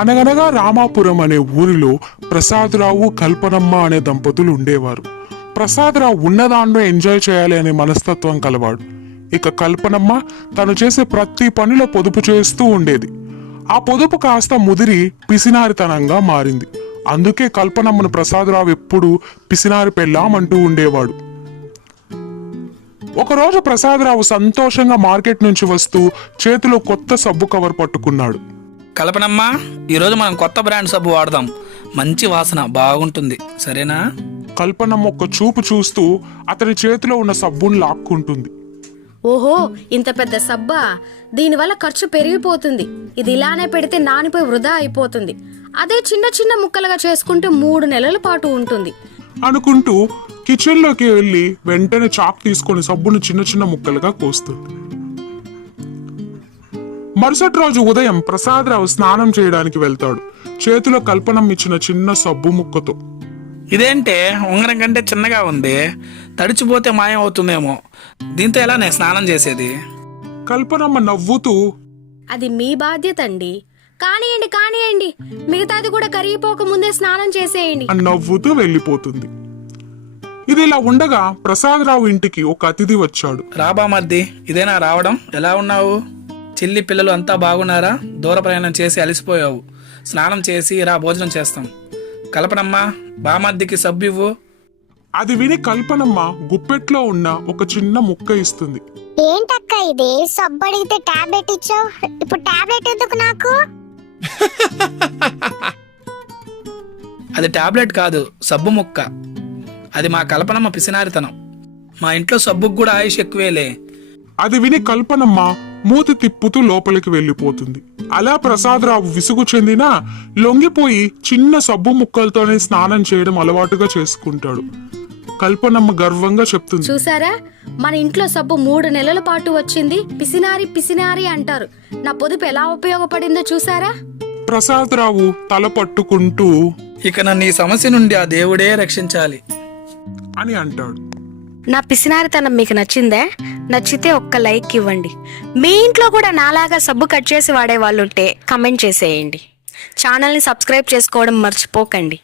అనగనగా రామాపురం అనే ఊరిలో ప్రసాదరావు కల్పనమ్మ అనే దంపతులు ఉండేవారు. ప్రసాదరావు ఉన్నదాన్నే ఎంజాయ్ చేయాలి అనే మనస్తత్వం కలవాడు. ఇక కల్పనమ్మ తను చేసే ప్రతి పనిలో పొదుపు చేస్తూ ఉండేది. ఆ పొదుపు కాస్త ముదిరి పిసినారితనంగా మారింది. అందుకే కల్పనమ్మను ప్రసాదరావు ఎప్పుడూ పిసినారి పెళ్ళామంటూ ఉండేవాడు. ఒకరోజు ప్రసాదరావు సంతోషంగా మార్కెట్ నుంచి వస్తూ చేతిలో కొత్త సబ్బు కవర్ పట్టుకున్నాడు. కల్పనమ్మా, ఈరోజు మనం కొత్త బ్రాండ్ సబ్బు వాడదాం. మంచి వాసన బాగుంటుంది, సరేనా? కల్పనమ్మ ఒక్క చూపు చూస్తూ అతని చేతిలో ఉన్న సబ్బును లాక్కుంటుంది. ఓహో, ఇంత పెద్ద సబ్బా! దీనివల్ల ఖర్చు పెరిగిపోతుంది. ఇది ఇలానే పెడితే నానిపోయి వృధా అయిపోతుంది. అదే చిన్న చిన్న ముక్కలుగా చేసుకుంటే 3 నెలల పాటు ఉంటుంది అనుకుంటూ కిచెన్లోకి వెళ్లి వెంటనే చాక్ తీసుకొని సబ్బును చిన్న చిన్న ముక్కలుగా కోస్తుంది. మరుసటి రోజు ఉదయం ప్రసాదరావు స్నానం చేయడానికి వెళ్తాడు, చేతిలో కల్పనమ్మ ఇచ్చిన చిన్న సబ్బు ముక్కతో. ఇదేంటే ఉంగరం కంటే చిన్నగా ఉంది, తడిచిపోతే మాయం అవుతుందేమో. దీంతో ఎలా నేను స్నానం చేసేది? కల్పనమ్మ నవ్వుతూ, అది మీ బాధ్యత అండి. కానియండి కానియండి, మిగతాది కూడా కరిగిపోక ముందే స్నానం చేసేయండి అని నవ్వుతూ వెళ్ళిపోతుంది. ఇది ఇలా ఉండగా ప్రసాదరావు ఇంటికి ఒక అతిథి వచ్చాడు. రాబామర్ది, ఇదేనా రావడం? ఎలా ఉన్నావు? చెల్లి పిల్లలు అంతా బాగున్నారా? దూర ప్రయాణం చేసి అలసిపోయావు. స్నానం చేసి రా, భోజనం చేస్తాం. కల్పనమ్మా, బామర్దికి సబ్బు ఇవ్వు. అది విని కల్పనమ్మ గుప్పెట్లో ఉన్న ఒక చిన్న ముక్క ఇస్తుంది. ఏంటక్క ఇది? సబ్బు అడిగితే టాబ్లెట్ ఇచ్చావు, ఇప్పుడు టాబ్లెట్ ఎందుకు నాకు? అది టాబ్లెట్ కాదు, సబ్బు ముక్క. అది మా కల్పనమ్మ పిసినారితనం. మా ఇంట్లో సబ్బుకు కూడా ఆయుష్ ఎక్కువేలే. అది విని కల్పనమ్మ మూతి తిప్పుతూ లోపలికి వెళ్ళిపోతుంది. అలా ప్రసాదరావు విసుగు చెందినా లొంగిపోయి చిన్న సబ్బు ముక్కలతోనే స్నానం చేయడం అలవాటుగా చేసుకుంటాడు. కల్పనమ్మ గర్వంగా చెప్తుంది, చూసారా, మన ఇంట్లో సబ్బు 3 నెలల పాటు వచ్చింది. పిసినారి పిసినారి అంటారు. నా పొదుపు ఎలా ఉపయోగపడిందో చూసారా? ప్రసాదరావు తల పట్టుకుంటూ, ఇక నన్ను ఈ సమస్య నుండి ఆ దేవుడే రక్షించాలి అని అంటాడు. నా పిసినారితనం మీకు నచ్చిందే? నచ్చితే ఒక్క లైక్ ఇవ్వండి. మీ ఇంట్లో కూడా నాలాగా సబ్బు కట్ చేసి వాడే వాళ్ళు ఉంటే కమెంట్ చేసేయండి. ఛానల్ని సబ్స్క్రైబ్ చేసుకోవడం మర్చిపోకండి.